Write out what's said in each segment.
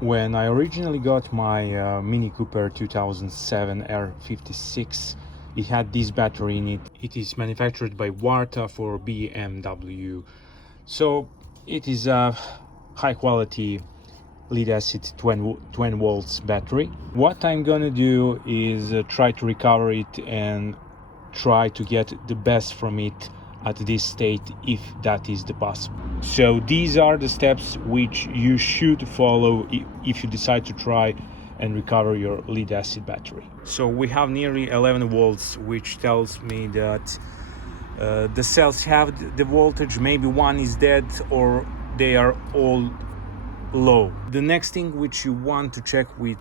When I originally got my Mini Cooper 2007 R56, it had this battery in it. It is manufactured by Warta for BMW. So it is a high quality lead acid 20 volts battery. What I'm gonna do is try to recover it and try to get the best from it at this state, if that is the possible. So these are the steps which you should follow if you decide to try and recover your lead acid battery. So we have nearly 11 volts, which tells me that the cells have the voltage. Maybe one is dead or they are all low. The next thing which you want to check with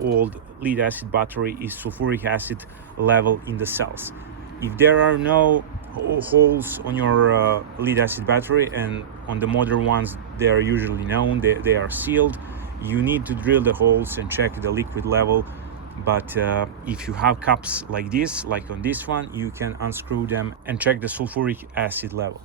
old lead acid battery is sulfuric acid level in the cells. If there are no holes on your lead acid battery, and on the modern ones they are usually known, they are sealed, you need to drill the holes and check the liquid level. But if you have cups like this, like on this one, you can unscrew them and check the sulfuric acid level.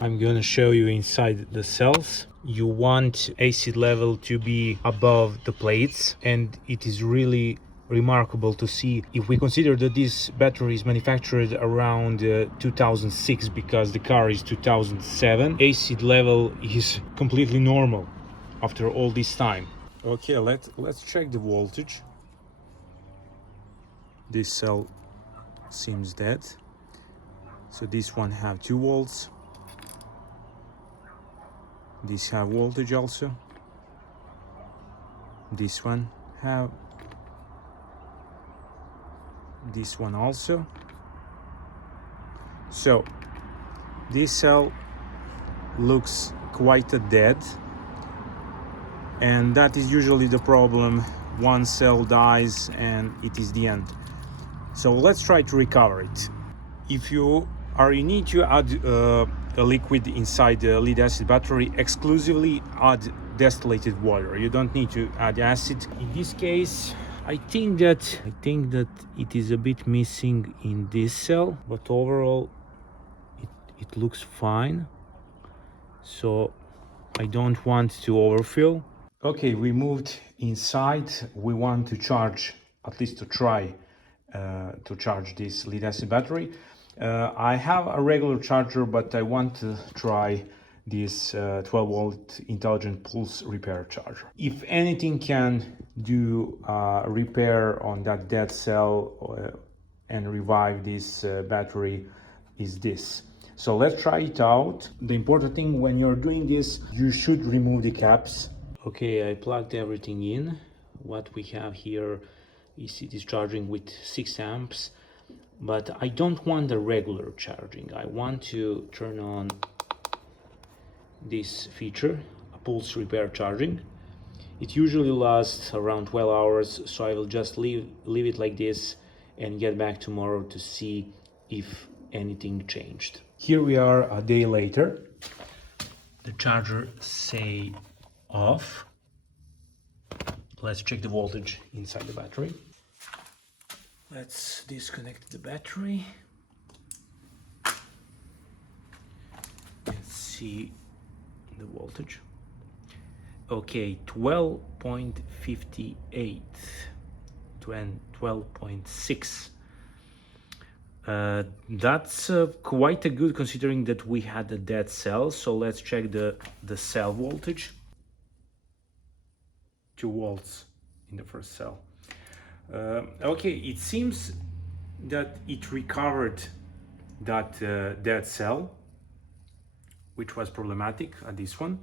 I'm gonna show you inside the cells. You want acid level to be above the plates, and it is really remarkable to see. If we consider that this battery is manufactured around 2006, because the car is 2007, acid level is completely normal after all this time. Okay, let's check the voltage. This cell seems dead, so this one have 2 volts. This have voltage also. This one have. This one also. So this cell looks quite dead, and that is usually the problem. One cell dies and it is the end. So let's try to recover it. If you are in need to add a liquid inside the lead acid battery, exclusively add distillated water. You don't need to add acid. In this case, I think that it is a bit missing in this cell, but overall it looks fine. So I don't want to overfill. Okay, we moved inside. We want to charge, at least to try to charge this lead acid battery. I have a regular charger, but I want to try this 12 volt intelligent pulse repair charger. If anything can do repair on that dead cell and revive this battery, is this. So let's try it out. The important thing when you're doing this, you should remove the caps. Okay, I plugged everything in. What we have here is it is charging with 6 amps, but I don't want the regular charging. I want to turn on this feature, a pulse repair charging. It usually lasts around 12 hours, so I will just leave it like this and get back tomorrow to see if anything changed. Here we are a day later. The charger say off. Let's check the voltage inside the battery. Let's disconnect the battery. Let's see the voltage. Okay, 12.58 to 12.6. That's quite a good, considering that we had a dead cell. So let's check the cell voltage. 2 volts in the first cell. Okay, it seems that it recovered that dead cell, which was problematic at this one.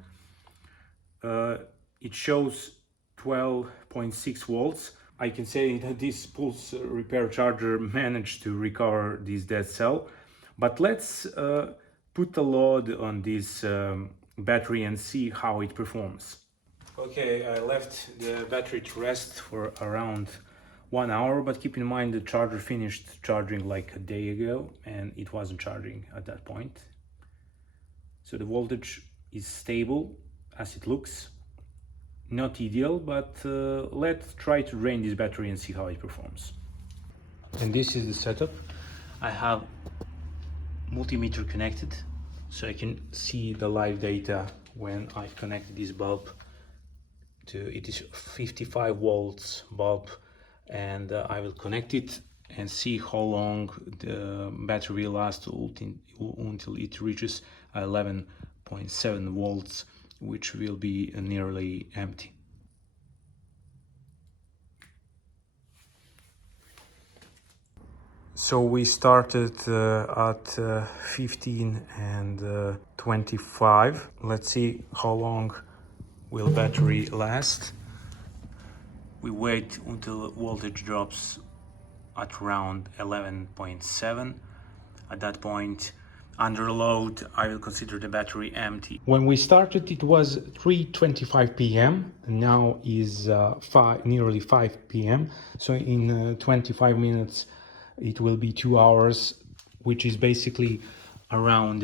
It shows 12.6 volts. I can say that this pulse repair charger managed to recover this dead cell. But let's put a load on this battery and see how it performs. Okay, I left the battery to rest for around 1 hour, but keep in mind the charger finished charging like a day ago and it wasn't charging at that point. So the voltage is stable as it looks. Not ideal, but let's try to drain this battery and see how it performs. And this is the setup. I have multimeter connected, so I can see the live data when I've connected this bulb it is 55 volts bulb, and I will connect it and see how long the battery will last until it reaches 11.7 volts, which will be nearly empty. So we started at 15 and 25. Let's see how long will battery last. We wait until voltage drops at around 11.7. At that point, under load, I will consider the battery empty. When we started, it was 3:25 p.m. Now is nearly 5 p.m. So in 25 minutes, it will be 2 hours, which is basically around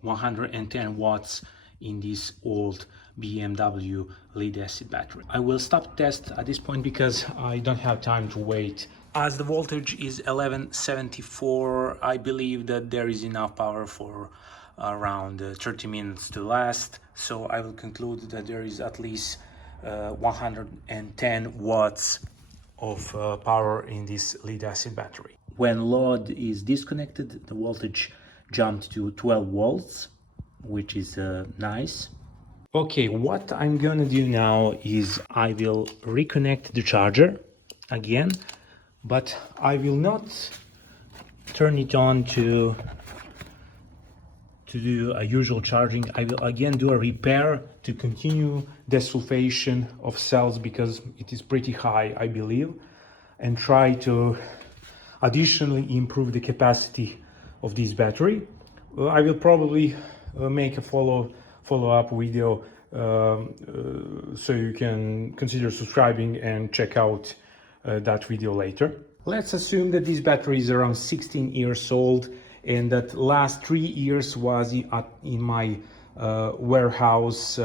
110 watts in this old BMW lead-acid battery. I will stop test at this point because I don't have time to wait. As the voltage is 1174, I believe that there is enough power for around 30 minutes to last. So I will conclude that there is at least 110 watts of power in this lead-acid battery. When load is disconnected, the voltage jumped to 12 volts, which is nice. Okay, what I'm gonna do now is I will reconnect the charger again, but I will not turn it on to do a usual charging. I will again do a repair to continue desulfation of cells because it is pretty high, I believe, and try to additionally improve the capacity of this battery. I will probably make a follow-up video so you can consider subscribing and check out that video later. Let's assume that this battery is around 16 years old and that last 3 years was in my warehouse,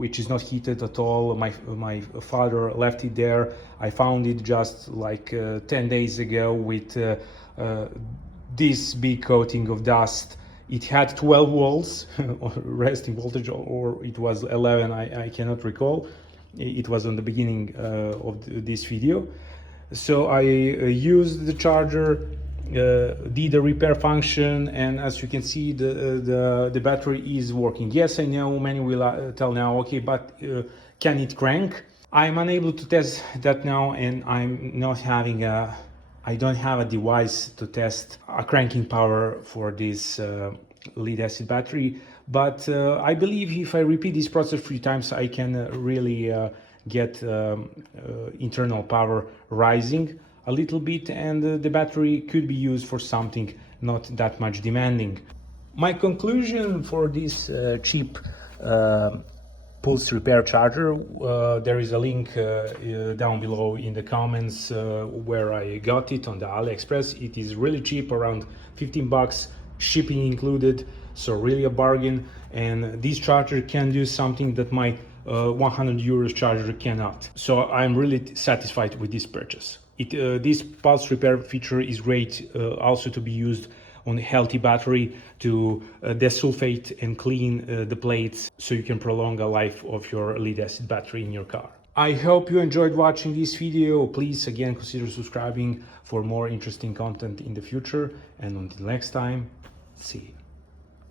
which is not heated at all. My father left it there. I found it just like 10 days ago with this big coating of dust. It had 12 volts resting voltage, or it was 11, I cannot recall. It was on the beginning of this video. So I used the charger, did a repair function, and as you can see, the battery is working. Yes, I know many will tell now, okay, but can it crank? I'm unable to test that now, and I'm not having I don't have a device to test a cranking power for this lead-acid battery, but I believe if I repeat this process 3 times, I can really get internal power rising a little bit, and the battery could be used for something not that much demanding. My conclusion for this cheap pulse repair charger, there is a link down below in the comments where I got it on the AliExpress. It is really cheap, around 15 bucks, shipping included, so really a bargain. And this charger can do something that my 100 euros charger cannot. So I'm really satisfied with this purchase. This pulse repair feature is great also to be used on a healthy battery to desulfate and clean the plates so you can prolong the life of your lead-acid battery in your car. I hope you enjoyed watching this video. Please again consider subscribing for more interesting content in the future, and until next time, see you.